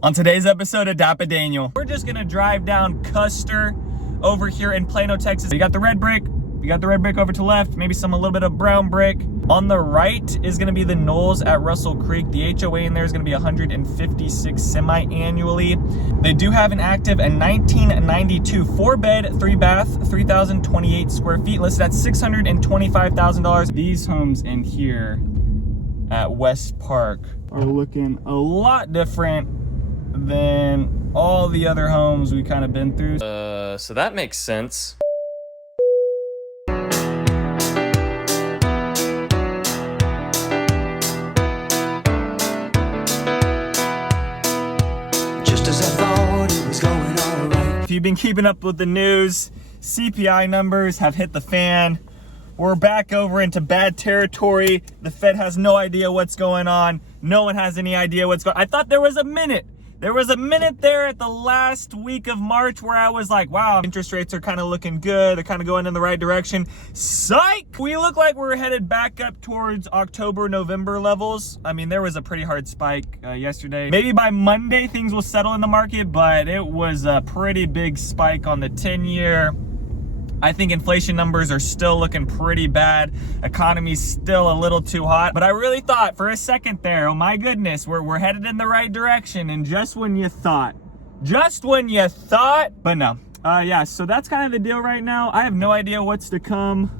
On today's episode of DAPA.DANIEL, we're just gonna drive down Custer over here in Plano, Texas. You got the red brick, over to left, maybe a little bit of brown brick. On the right is gonna be the Knolls at Russell Creek. The HOA in there is gonna be 156 semi-annually. They do have an active and 1992 4-bed, 3-bath, 3,028 square feet, listed at $625,000. These homes in here at West Park are looking a lot different than all the other homes we kind of been through. So that makes sense. Just as I thought it was going all right. If you've been keeping up with the news, CPI numbers have hit the fan. We're back over into bad territory. The Fed has no idea what's going on. No one has any idea what's going on. I thought there was a minute. There was a minute there at the last week of March where I was like, wow, interest rates are kind of looking good. They're kind of going in the right direction. Psych! We look like we're headed back up towards October, November levels. I mean, there was a pretty hard spike yesterday. Maybe by Monday things will settle in the market, but it was a pretty big spike on the 10-year. I think inflation numbers are still looking pretty bad. Economy's still a little too hot. But I really thought for a second there, oh my goodness, we're headed in the right direction. And just when you thought, but no. Yeah, so that's kind of the deal right now. I have no idea what's to come.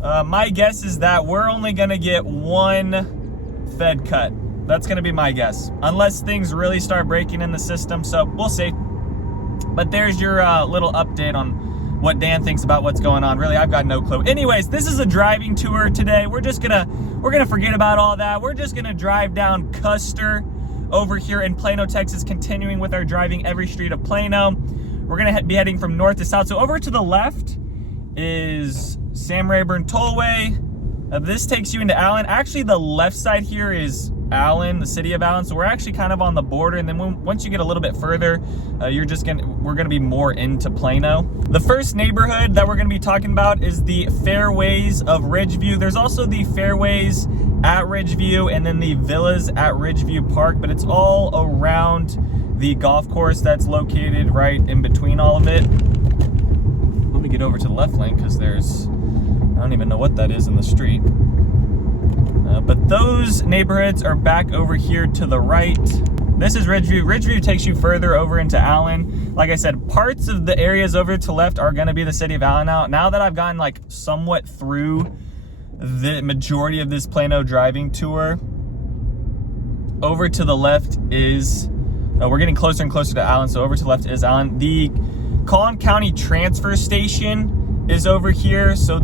My guess is that we're only gonna get one Fed cut. That's gonna be my guess. Unless things really start breaking in the system, so we'll see. But there's your little update on what Dan thinks about what's going on. Really, I've got no clue. Anyways, this is a driving tour today. We're gonna forget about all that. We're just gonna drive down Custer over here in Plano, Texas, continuing with our driving every street of Plano. We're gonna be heading from north to south. So over to the left is Sam Rayburn Tollway. This takes you into Allen. Actually, the left side here is Allen, the city of Allen. So we're actually kind of on the border. And then once you get a little bit further, we're gonna be more into Plano. The first neighborhood that we're gonna be talking about is the Fairways of Ridgeview. There's also the Fairways at Ridgeview and then the Villas at Ridgeview Park, but it's all around the golf course that's located right in between all of it. Let me get over to the left lane because I don't even know what that is in the street. But those neighborhoods are back over here to the right. This is Ridgeview. Ridgeview takes you further over into Allen. Like I said, parts of the areas over to the left are going to be the city of Allen now that I've gotten like somewhat through the majority of this Plano driving tour. Over to the left is, we're getting closer and closer to Allen, so over to the left is Allen. The Collin County Transfer Station is over here, so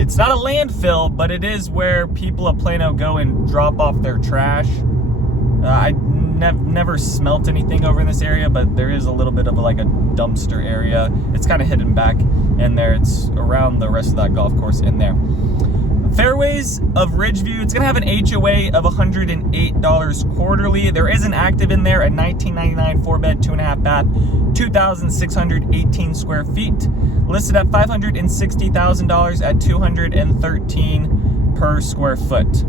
it's not a landfill, but it is where people of Plano go and drop off their trash. I never smelt anything over in this area, but there is a little bit of a dumpster area. It's kind of hidden back in there. It's around the rest of that golf course in there. Fairways of Ridgeview, it's gonna have an HOA of $108 quarterly. There is an active in there, a 1999 4-bed, 2.5-bath, 2,618 square feet, listed at $560,000 at $213 per square foot.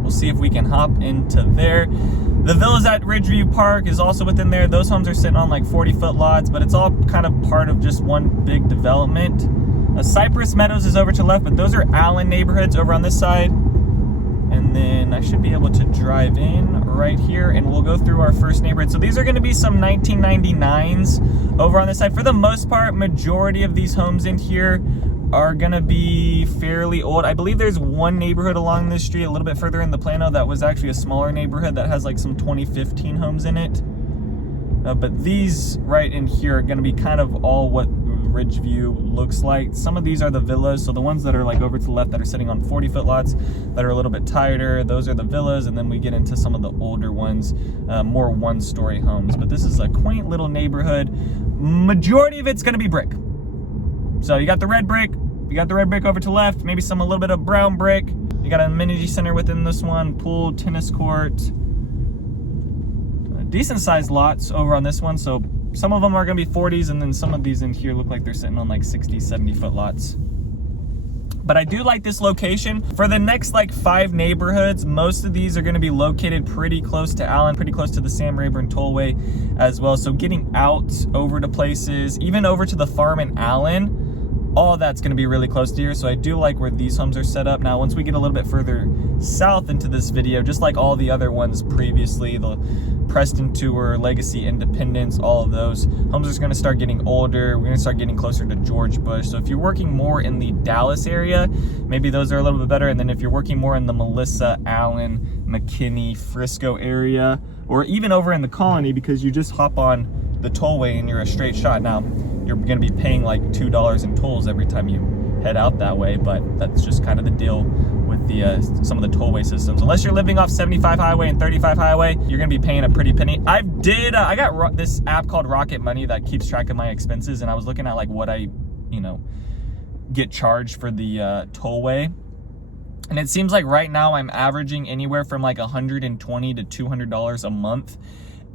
We'll see if we can hop into there. The Villas at Ridgeview Park is also within there. Those homes are sitting on 40-foot lots, but it's all kind of part of just one big development. Cypress Meadows is over to the left, but those are Allen neighborhoods over on this side. And then I should be able to drive in right here and we'll go through our first neighborhood. So these are gonna be some 1999s over on this side. For the most part, majority of these homes in here are gonna be fairly old. I believe there's one neighborhood along this street a little bit further in the Plano that was actually a smaller neighborhood that has some 2015 homes in it. But these right in here are gonna be kind of all what Ridgeview looks like. Some of these are the villas, so the ones that are over to the left that are sitting on 40-foot lots that are a little bit tighter, those are the villas, and then we get into some of the older ones, more one-story homes. But this is a quaint little neighborhood. Majority of it's going to be brick. So you got the red brick, over to the left, maybe a little bit of brown brick. You got an amenity center within this one, pool, tennis court, decent sized lots over on this one. So some of them are going to be 40s, and then some of these in here look like they're sitting on 60, 70 foot lots. But I do like this location. For the next like 5 neighborhoods, most of these are going to be located pretty close to Allen, pretty close to the Sam Rayburn Tollway as well. So getting out over to places, even over to the farm in Allen, all that's going to be really close to here. So I do like where these homes are set up. Now, once we get a little bit further south into this video, just like all the other ones previously, the Preston Tour, Legacy, Independence, all of those homes are going to start getting older. We're going to start getting closer to George Bush. So if you're working more in the Dallas area, maybe those are a little bit better. And then if you're working more in the Melissa, Allen, McKinney, Frisco area, or even over in the Colony, because you just hop on the tollway and you're a straight shot. Now, you're going to be paying like $2 in tolls every time you head out that way, but that's just kind of the deal with the some of the tollway systems. Unless you're living off 75 highway and 35 highway, you're going to be paying a pretty penny. I got this app called Rocket Money that keeps track of my expenses, and I was looking at like what I, get charged for the tollway. And it seems like right now I'm averaging anywhere from like $120 to $200 a month.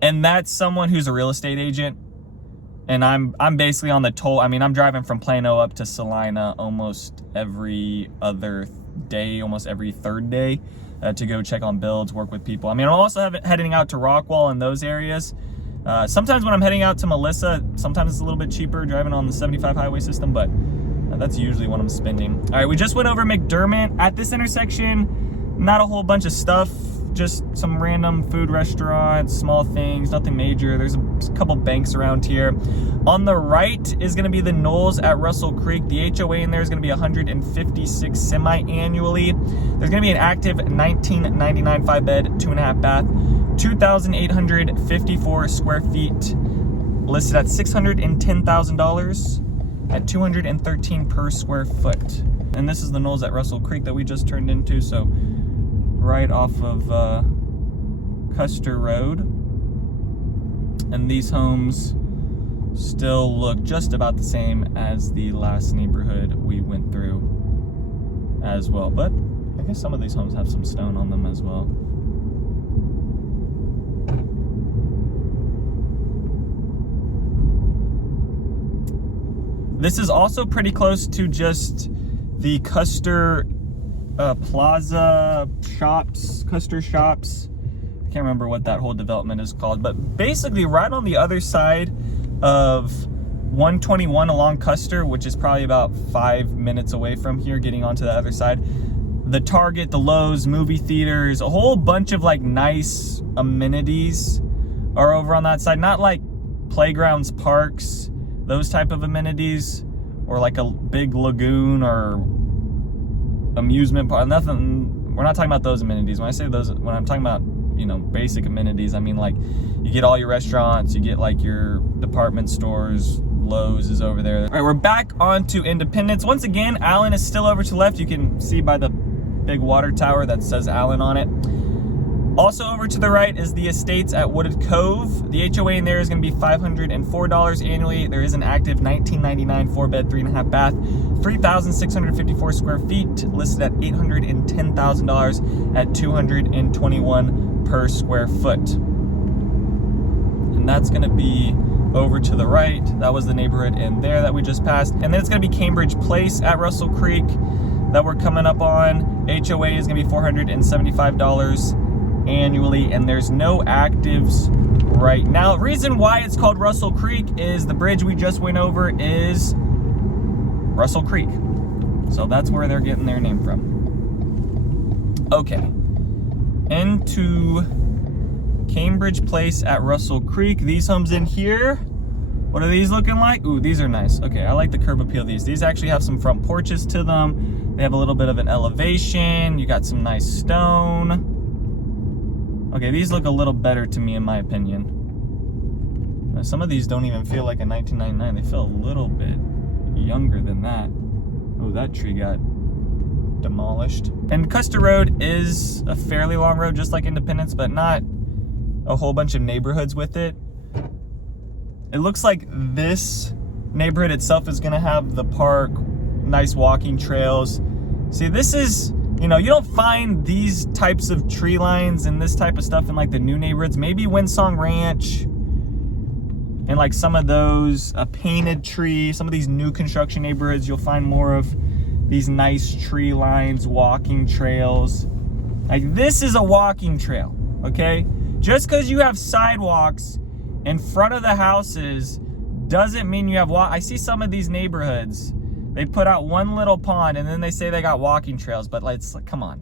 And that's someone who's a real estate agent. And I'm basically on the toll. I mean, I'm driving from Plano up to Salina almost every other day, almost every third day to go check on builds, work with people. I mean, I'm also heading out to Rockwall and those areas. Sometimes when I'm heading out to Melissa, sometimes it's a little bit cheaper driving on the 75 highway system, but that's usually what I'm spending. All right, we just went over McDermott. At this intersection, not a whole bunch of stuff. Just some random food restaurants, small things, nothing major. There's a couple banks around here. On the right is going to be the Knolls at Russell Creek. The HOA in there is going to be 156 semi-annually. There's going to be an active 1999 5-bed, 2.5 bath, 2,854 square feet, listed at $610,000 at $213 per square foot. And this is the Knolls at Russell Creek that we just turned into. So right off of Custer Road. And these homes still look just about the same as the last neighborhood we went through as well. But I guess some of these homes have some stone on them as well. This is also pretty close to just the Custer Plaza shops, Custer shops. I can't remember what that whole development is called, but basically right on the other side of 121 along Custer, which is probably about 5 minutes away from here, getting onto the other side. The Target, the Lowe's, movie theaters, a whole bunch of like nice amenities are over on that side. Not like playgrounds, parks, those type of amenities, or like a big lagoon or amusement park. Nothing. We're not talking about those amenities. When I say those, when I'm talking about basic amenities, I mean like you get all your restaurants, you get like your department stores. Lowe's is over there. All right, we're back onto Independence. Once again, Allen is still over to the left. You can see by the big water tower that says Allen on it. Also over to the right is the Estates at Wooded Cove. The HOA in there is going to be $504 annually. There is an active 1999 4-bed, 3.5 bath, 3,654 square feet, listed at $810,000 at $221 per square foot. And that's going to be over to the right. That was the neighborhood in there that we just passed. And then it's going to be Cambridge Place at Russell Creek that we're coming up on. HOA is going to be $475 annually, and there's no actives right now. Reason why it's called Russell Creek is the bridge we just went over is Russell Creek. So that's where they're getting their name from. Okay. Into Cambridge Place at Russell Creek. These homes in here, what are these looking like? Ooh, these are nice. Okay, I like the curb appeal of these. These actually have some front porches to them. They have a little bit of an elevation. You got some nice stone. Okay, these look a little better to me in my opinion. Some of these don't even feel like a 1999. They feel a little bit younger than that. Oh, that tree got demolished. And Custer Road is a fairly long road, just like Independence, but not a whole bunch of neighborhoods with it. It looks like this neighborhood itself is gonna have the park, nice walking trails. See, this is, you don't find these types of tree lines and this type of stuff in like the new neighborhoods. Maybe Windsong Ranch and like some of those, a painted tree, some of these new construction neighborhoods, you'll find more of these nice tree lines, walking trails. Like, this is a walking trail, okay? Just because you have sidewalks in front of the houses doesn't mean you have I see some of these neighborhoods, they put out one little pond and then they say they got walking trails, but come on.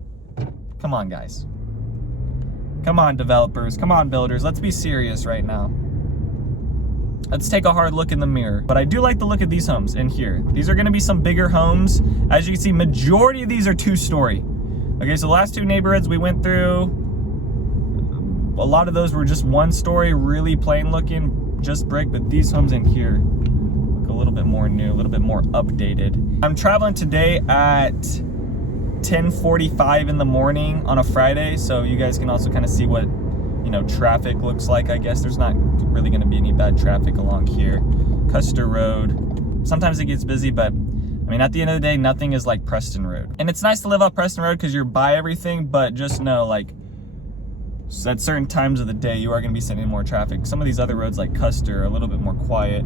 Come on, guys. Come on, developers. Come on, builders. Let's be serious right now. Let's take a hard look in the mirror. But I do like the look of these homes in here. These are gonna be some bigger homes. As you can see, majority of these are 2-story. Okay, so the last 2 neighborhoods we went through, a lot of those were just 1-story, really plain looking, just brick, but these homes in here look a little bit more new, a little bit more updated. I'm traveling today at 10:45 in the morning on a Friday, so you guys can also kind of see what, you know, traffic looks like. I guess there's not really going to be any bad traffic along here. Custer Road, sometimes it gets busy, but I mean, at the end of the day, nothing is like Preston Road. And it's nice to live off Preston Road because you're by everything, but just know, like, at certain times of the day, you are going to be sending more traffic. Some of these other roads like Custer are a little bit more quiet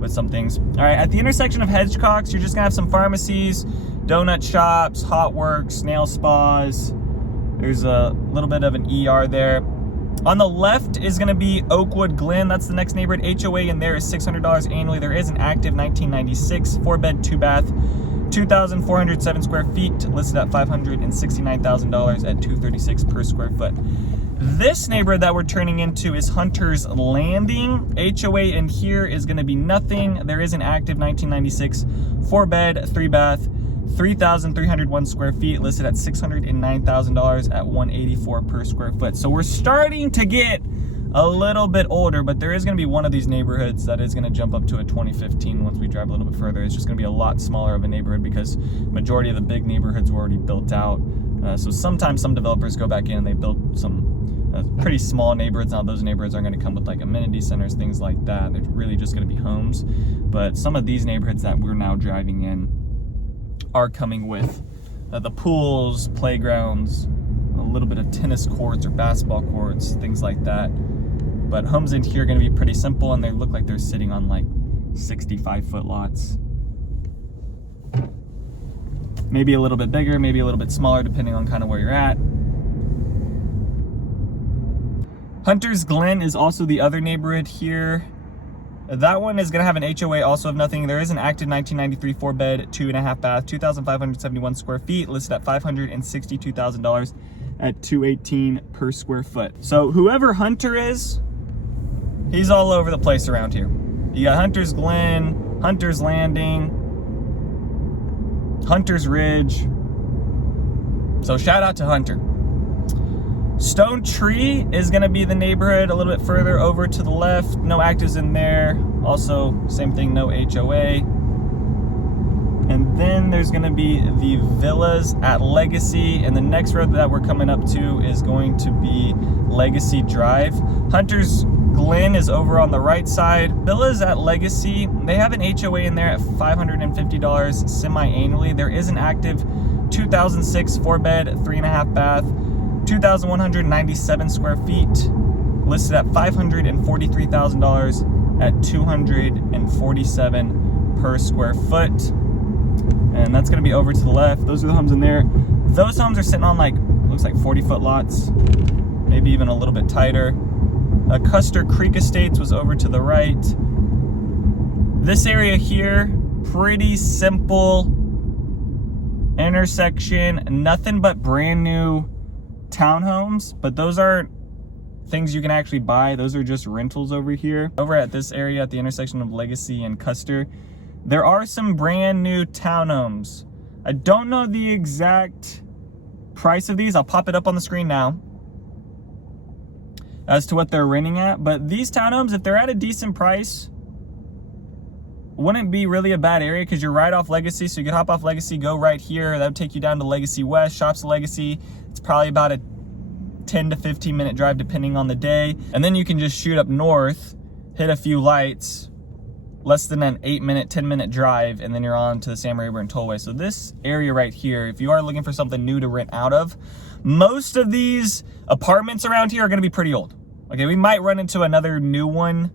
with some things. All right, at the intersection of Hedgecox, you're just going to have some pharmacies, donut shops, hot works, nail spas. There's a little bit of an ER there. On the left is going to be Oakwood Glen. That's the next neighborhood. HOA in there is $600 annually. There is an active 1996 4-bed, 2-bath, 2,407 square feet, listed at $569,000 at $236 per square foot. This neighborhood that we're turning into is Hunter's Landing. HOA in here is going to be nothing. There is an active 1996 4-bed, 3-bath, 3,301 square feet, listed at $609,000 at $184 per square foot. So we're starting to get a little bit older, but there is going to be one of these neighborhoods that is going to jump up to a 2015 once we drive a little bit further. It's just going to be a lot smaller of a neighborhood because majority of the big neighborhoods were already built out. So sometimes some developers go back in and they build some pretty small neighborhoods. Now those neighborhoods are going to come with like amenity centers, things like that. They're really just going to be homes. But some of these neighborhoods that we're now driving in are coming with the pools, playgrounds, a little bit of tennis courts or basketball courts, things like that. But homes in here are going to be pretty simple, and they look like they're sitting on like 65-foot lots. Maybe a little bit bigger, maybe a little bit smaller, depending on kind of where you're at. Hunter's Glen is also the other neighborhood here. That one is going to have an HOA also of nothing. There is an active 1993 4-bed, 2.5 bath, 2,571 square feet, listed at $562,000 at $218 per square foot. So whoever Hunter is, he's all over the place around here. You got Hunter's Glen, Hunter's Landing, Hunter's Ridge. So shout out to Hunter. Stone Tree is going to be the neighborhood a little bit further over to the left. No actives in there. Also, same thing, no HOA. And then there's going to be the villas at Legacy. And the next road that we're coming up to is going to be Legacy Drive. Hunter's Glen is over on the right side. Villas at Legacy, they have an HOA in there at $550 semi-annually. There is an active 2006 4-bed, 3.5 bath, 2,197 square feet, listed at $543,000 at $247 per square foot. And that's going to be over to the left. Those are the homes in there. Those homes are sitting on like, looks like 40-foot lots, maybe even a little bit tighter. Custer Creek Estates was over to the right. This area here, pretty simple intersection, nothing but brand new townhomes, but those aren't things you can actually buy. Those are just rentals over here. Over at this area at the intersection of Legacy and Custer, there are some brand new townhomes. I don't know the exact price of these. I'll pop it up on the screen now as to what they're renting at, but these townhomes, if they're at a decent price, wouldn't be really a bad area because you're right off Legacy, so you could hop off Legacy, go right here. That would take you down to Legacy West, Shops of Legacy. It's probably about a 10 to 15 minute drive depending on the day. And then you can just shoot up north, hit a few lights, less than an 8-minute, 10-minute drive, and then you're on to the Sam Rayburn Tollway. So this area right here, if you are looking for something new to rent out of, most of these apartments around here are gonna be pretty old. Okay, we might run into another new one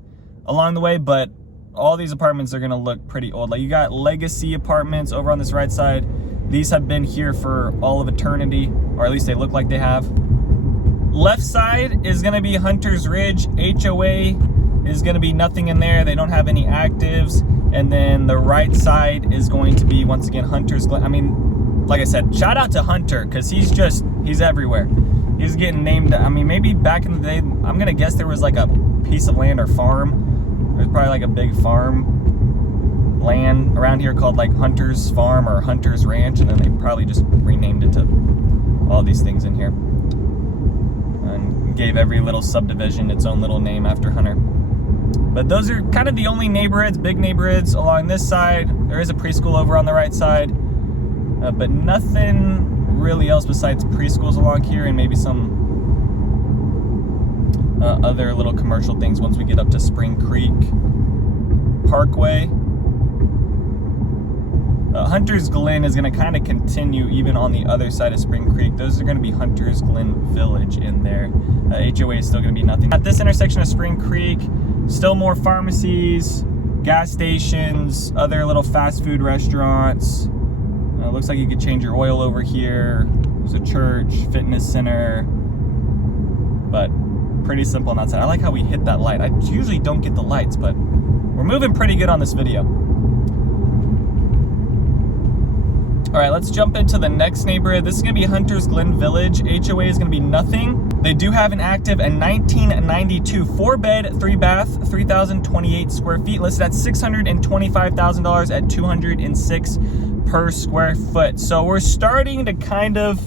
along the way, but all these apartments are gonna look pretty old. Like you got Legacy Apartments over on this right side. These have been here for all of eternity, or at least they look like they have. Left side is gonna be Hunter's Ridge. HOA is gonna be nothing in there. They don't have any actives. And then the right side is going to be, once again, Hunter's Glen. I mean, like I said, shout out to Hunter, because he's everywhere. He's getting named, I mean, maybe back in the day, I'm gonna guess there was like a piece of land or farm. There's probably like a big farm land around here called like Hunter's Farm or Hunter's Ranch, and then they probably just renamed it to all these things in here. And gave every little subdivision its own little name after Hunter. But those are kind of the only neighborhoods, big neighborhoods along this side. There is a preschool over on the right side, but nothing really else besides preschools along here, and maybe some other little commercial things once we get up to Spring Creek Parkway. Hunter's Glen is going to kind of continue even on the other side of Spring Creek. Those are going to be Hunter's Glen Village in there. HOA is still going to be nothing. At this intersection of Spring Creek, still more pharmacies, gas stations, other little fast food restaurants. Looks like you could change your oil over here. There's a church, fitness center, but pretty simple on that side. I like how we hit that light. I usually don't get the lights, but we're moving pretty good on this video. All right, let's jump into the next neighborhood. This is gonna be Hunter's Glen Village. HOA is gonna be nothing. They do have an active in 1992, 4-bed, 3-bath, 3,028 square feet, listed at $625,000 at $206 per square foot. So we're starting to kind of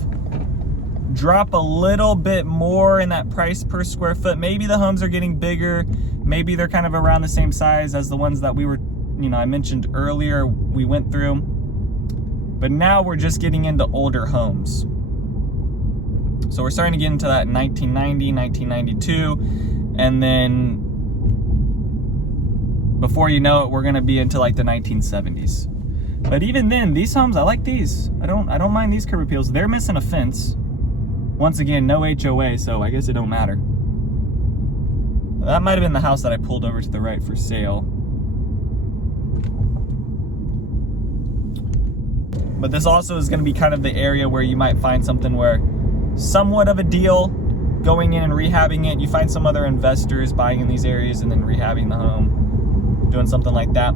drop a little bit more in that price per square foot. Maybe the homes are getting bigger. Maybe they're kind of around the same size as the ones that we were, I mentioned earlier we went through. But now we're just getting into older homes. So we're starting to get into that 1990, 1992, and then before you know it, we're gonna be into like the 1970s. But even then, these homes, I like these. I don't mind these curb appeals. They're missing a fence. Once again, no HOA, so I guess it don't matter. That might have been the house that I pulled over to the right for sale. But this also is going to be kind of the area where you might find something where somewhat of a deal, going in and rehabbing it. You find some other investors buying in these areas and then rehabbing the home, doing something like that.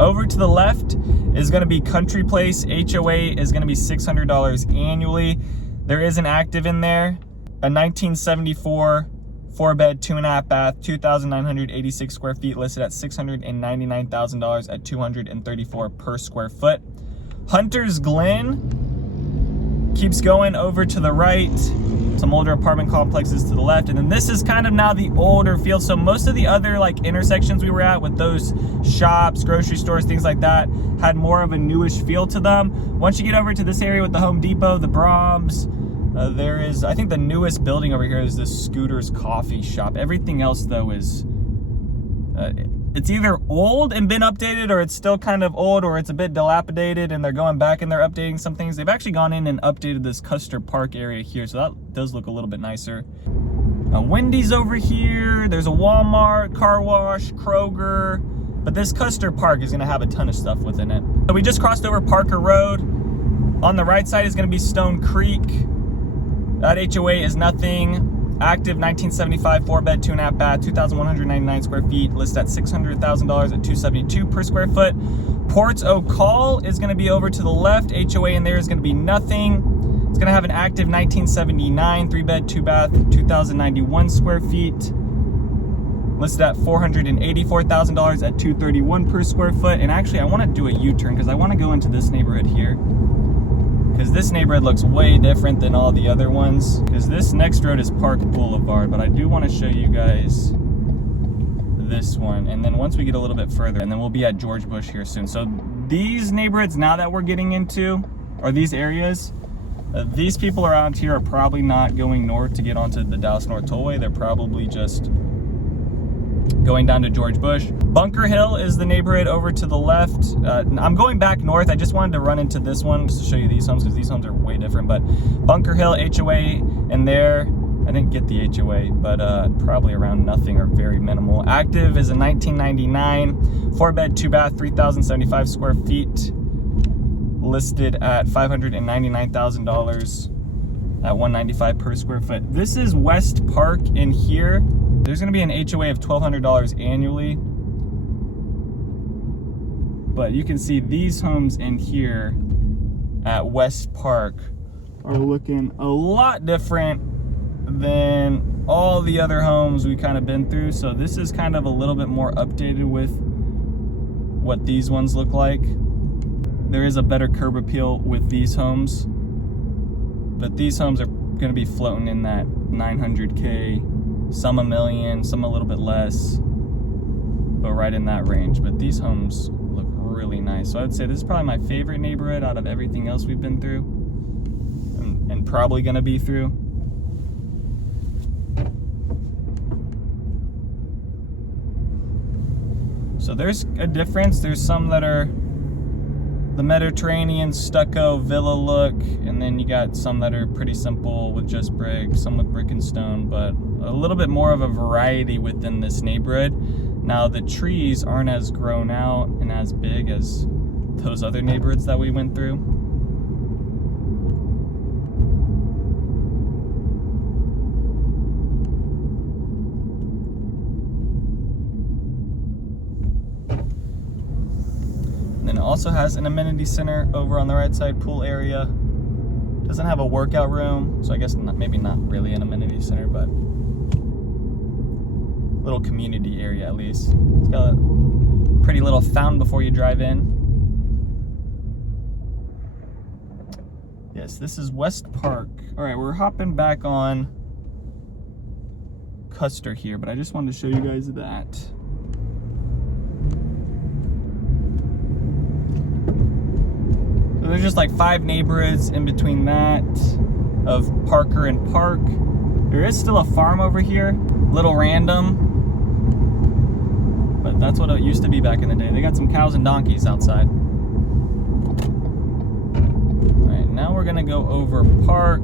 Over to the left is going to be Country Place. HOA is going to be $600 annually. There is an active in there, a 1974 4-bed, 2.5 bath, 2,986 square feet, listed at $699,000 at $234 per square foot. Hunter's Glen keeps going over to the right, some older apartment complexes to the left, and then this is kind of now the older field. So most of the other like intersections we were at with those shops, grocery stores, things like that, had more of a newish feel to them. Once you get over to this area with the Home Depot, the Brahms, there is, I think the newest building over here is this Scooter's Coffee Shop. Everything else though is, it's either old and been updated, or it's still kind of old, or it's a bit dilapidated and they're going back and they're updating some things. They've actually gone in and updated this Custer Park area here, so that does look a little bit nicer. Wendy's over here, there's a Walmart, car wash, Kroger, but this Custer Park is gonna have a ton of stuff within it. So we just crossed over Parker Road. On the right side is gonna be Stone Creek. That HOA is nothing. Active 1975, 4-bed, 2.5 bath, 2,199 square feet, listed at $600,000 at $272 per square foot. Ports O'Call is going to be over to the left. HOA in there is going to be nothing. It's going to have an active 1979, 3-bed, 2-bath, 2,091 square feet, listed at $484,000 at $231 per square foot. And actually, I want to do a U-turn because I want to go into this neighborhood here, because this neighborhood looks way different than all the other ones, because this next road is Park Boulevard, but I do want to show you guys this one. And then once we get a little bit further, and then we'll be at George Bush here soon. So these neighborhoods now that we're getting into, or these areas, these people around here are probably not going north to get onto the Dallas North Tollway. They're probably just going down to George Bush. Bunker Hill is the neighborhood over to the left. I'm going back north. I just wanted to run into this one just to show you these homes, because these homes are way different. But Bunker Hill, HOA in there. I didn't get the HOA, but probably around nothing or very minimal. Active is a 1999, 4-bed, 2-bath, 3,075 square feet, listed at $599,000 at $195 per square foot. This is West Park in here. There's gonna be an HOA of $1,200 annually. But you can see these homes in here at West Park are looking a lot different than all the other homes we kind of been through. So this is kind of a little bit more updated with what these ones look like. There is a better curb appeal with these homes, but these homes are going to be floating in that 900K, some $1 million, some a little bit less, but right in that range. But these homes look really nice. So I'd say this is probably my favorite neighborhood out of everything else we've been through and probably going to be through. So there's a difference. There's some that are the Mediterranean stucco villa look, and then you got some that are pretty simple with just brick, some with brick and stone, but a little bit more of a variety within this neighborhood. Now the trees aren't as grown out and as big as those other neighborhoods that we went through. And it also has an amenity center over on the right side, pool area. Doesn't have a workout room, so I guess maybe not really an amenity center, but little community area at least. It's got a pretty little fountain before you drive in. Yes, this is West Park. All right, we're hopping back on Custer here, but I just wanted to show you guys that. So there's just like 5 neighborhoods in between that of Parker and Park. There is still a farm over here, little random, but that's what it used to be back in the day. They got some cows and donkeys outside. All right, now we're gonna go over Park.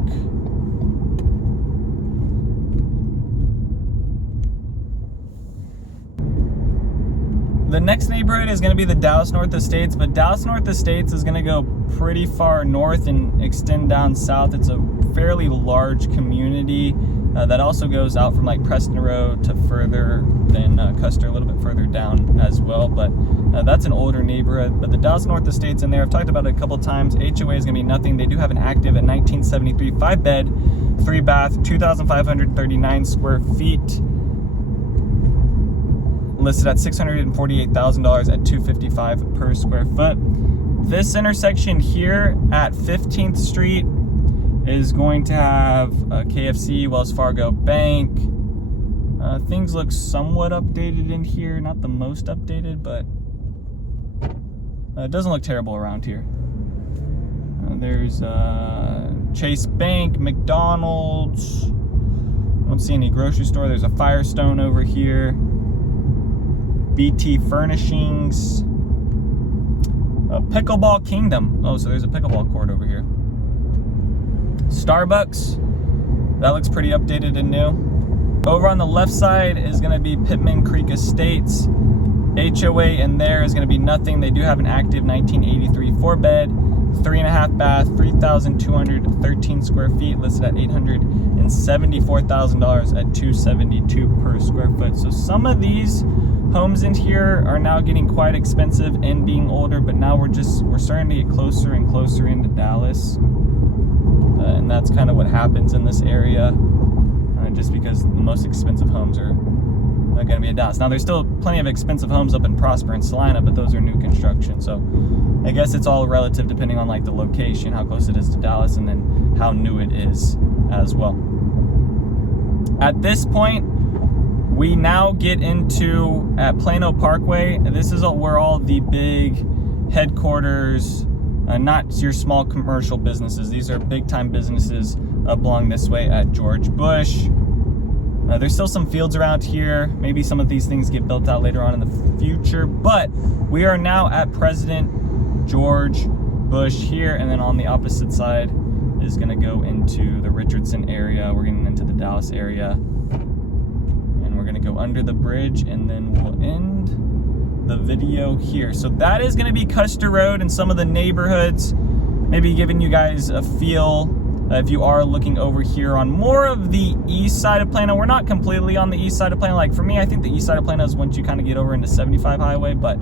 The next neighborhood is going to be the Dallas North Estates, but Dallas North Estates is going to go pretty far north and extend down south. It's a fairly large community that also goes out from like Preston Road to further than Custer, a little bit further down as well. But that's an older neighborhood. But the Dallas North Estates in there, I've talked about it a couple times. HOA is going to be nothing. They do have an active at 1973, 5-bed, 3-bath, 2,539 square feet. Listed at $648,000 at $255 per square foot. This intersection here at 15th Street is going to have a KFC, Wells Fargo Bank. Things look somewhat updated in here, not the most updated, but it doesn't look terrible around here. There's Chase Bank, McDonald's. I don't see any grocery store. There's a Firestone over here. BT Furnishings, Pickleball Kingdom. Oh, so there's a pickleball court over here. Starbucks, that looks pretty updated and new. Over on the left side is going to be Pittman Creek Estates. HOA in there is going to be nothing. They do have an active 1983 4-bed, 3.5-bath, 3,213 square feet, listed at $874,000 at $272 per square foot. So some of these homes in here are now getting quite expensive and being older, but now we're starting to get closer and closer into Dallas, and that's kind of what happens in this area, just because the most expensive homes are going to be in Dallas. Now there's still plenty of expensive homes up in Prosper and Salina, but those are new construction, so I guess it's all relative depending on like the location, how close it is to Dallas, and then how new it is as well. At this point, we now get into at Plano Parkway. This is where all the big headquarters, not your small commercial businesses. These are big time businesses up along this way at George Bush. There's still some fields around here. Maybe some of these things get built out later on in the future, but we are now at President George Bush here, and then on the opposite side is gonna go into the Richardson area. We're getting into the Dallas area. We're gonna go under the bridge, and then we'll end the video here. So that is gonna be Custer Road and some of the neighborhoods maybe giving you guys a feel if you are looking over here on more of the east side of Plano. We're not completely on the east side of Plano. Like for me, I think the east side of Plano is once you kind of get over into 75 highway, but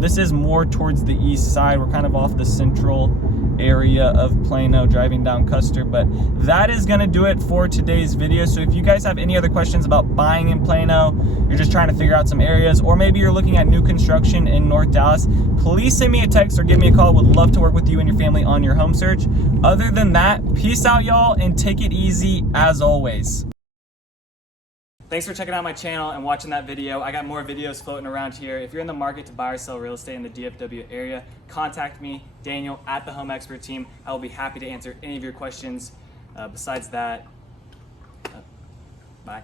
this is more towards the east side. We're kind of off the central area of Plano driving down Custer. But that is going to do it for today's video. So if you guys have any other questions about buying in Plano, you're just trying to figure out some areas, or maybe you're looking at new construction in North Dallas, please send me a text or give me a call. Would love to work with you and your family on your home search. Other than that, peace out, y'all, and take it easy as always. Thanks for checking out my channel and watching that video. I got more videos floating around here. If you're in the market to buy or sell real estate in the DFW area, contact me, Daniel, at the Home Expert Team. I will be happy to answer any of your questions. Besides that, bye.